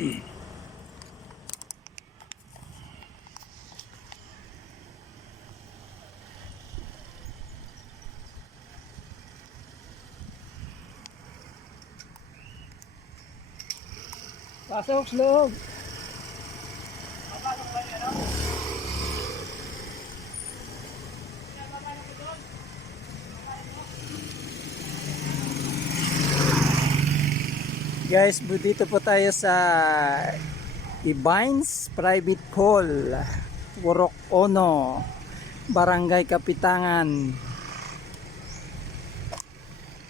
Pasok sa loob. Guys, dito po tayo sa Ibines Private Pool, Purok Ono, Barangay Kapitangan,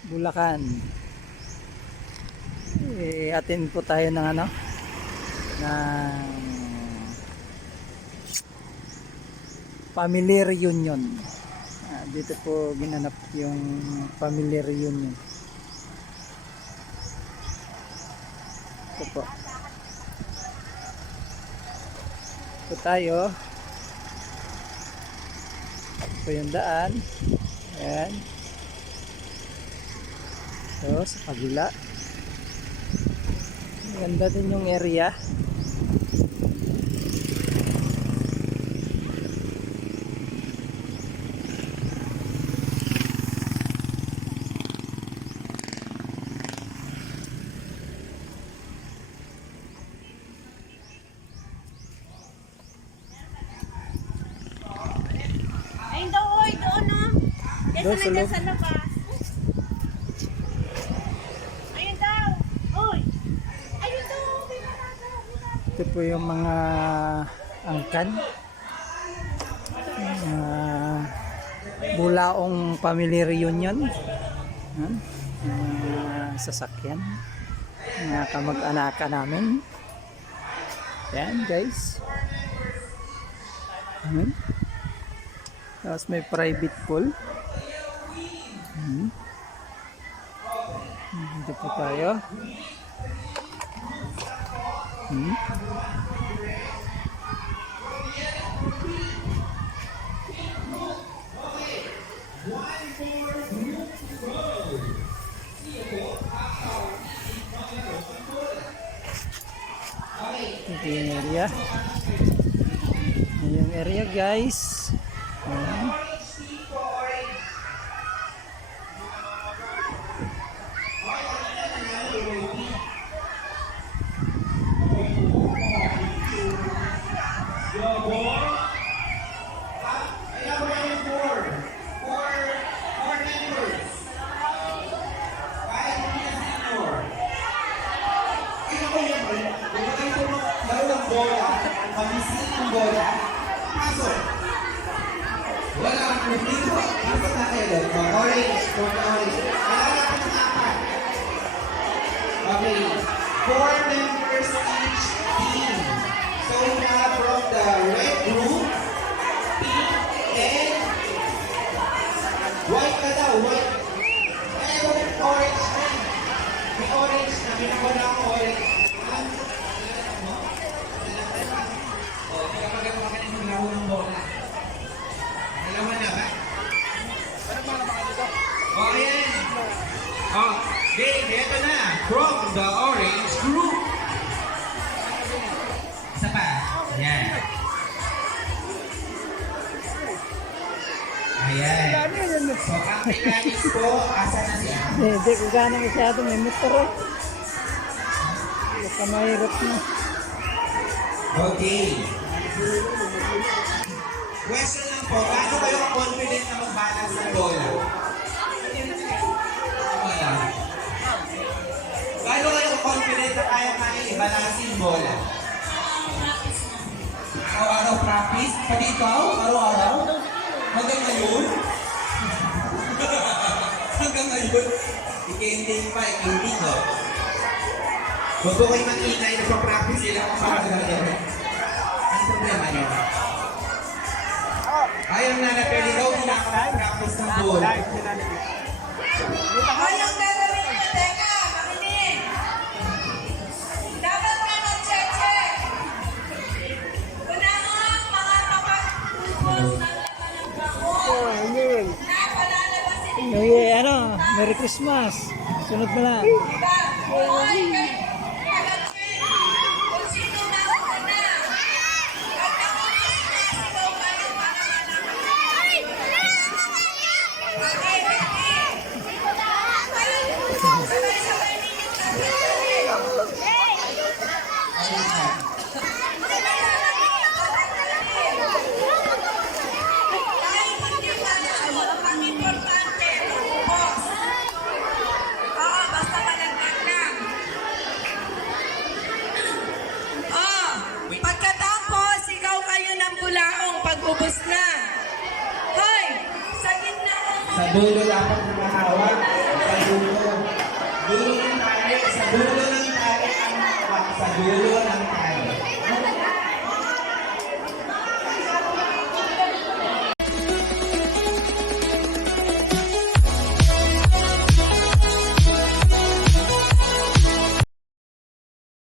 Bulacan. Attend po tayo ng ng family reunion. Dito po ginanap yung family reunion. Ito po. Ito tayo. Ito yung daan. Ayan. So, sa kabila. Ganda din yung area. Ayun daw, oy, doon no. Doon sa loob. Sa labas. Ayun daw. Oy. Ayun daw. Ito po yung mga angkan. Bulaong family reunion. Sasakyan. Mga kamag-anaka namin. Yan guys. Tapos may private pool. Dito po tayo. Ito yung area. Yung area guys. Okay, 4 members each team. So we have from the red group, pink, and white ka daw, white. Kaya may orange na. May orange na, pinakawala ako orange. Kapag ako makanin yung laro ng bola. Alam mo na ba? Parang mga naman dito. O, ayan. Game, ito na. From the orange group. Isa pa. Ayan. Ayan. So, ang mechanics po, asa na siya? Hindi ko gana masyado. May motor eh. Baka mahirap na. Okay. Question lang po, gaano kayo confident na mag-balance ng bola? Gaano kayo confident na kaya i-balance yung bola? Araw-araw practice? Pati ikaw? Araw-araw? Hanggang ngayon? Hanggang ngayon? Ikending pa, ikending ho. Huwag ko kayo mag-ingay na pa-practice sila kung saan sila gawin. Ang problema nyo? Ayaw na na pero ikaw pinaka-practice ng bola. Anong gagawin mo? Teka, makinig. Dapat ka mag-check-check. Unang mga kapag-tubos ng laman ng baon. Na palalabasin. Merry Christmas. Sunod mo lang. Diba? Okay, taga-check. Sa dulo dapat nakahawak. Sa dulo. Dulo ng tali. Sa dulo ng tali ang hawak. Sa dulo